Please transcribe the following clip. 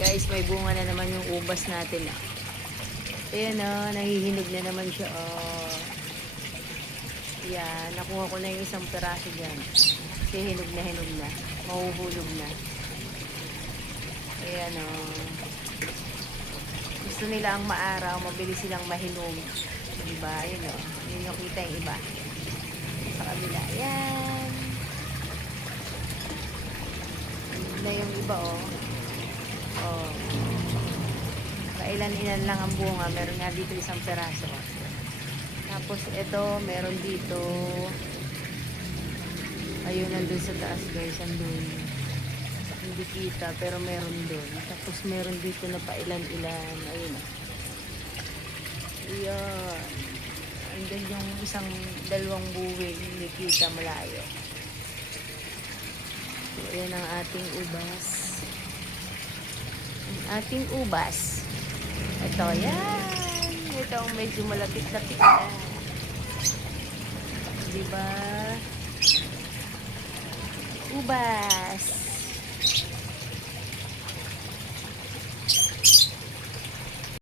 Guys, may bunga na naman yung ubas natin. Ayan nahihinog na naman siya. Yan, nakuha ko na yung isang peraso dyan. Kasi hinog na. Mahuhulog na. Ayan gusto nila ang maaraw, mabilis silang mahinog. Diba? Yun yun yung kita yung iba. Sa kabila. Ayan. Yun na yung iba Kailan-ilan lang ang bunga. Meron nga dito isang peraso. Tapos ito, meron dito. Ayun, nandun sa taas guys. Andun. Hindi kita, pero meron dun. Tapos meron dito na pailan-ilan. Ayun Ayan. Andun yung dalawang buwig. Hindi kita malayo. So, ayan ang ating ubas. Ang ating ubas. Ito, yan. Ito ang medyo malapit-lapit na. Diba? Ubas.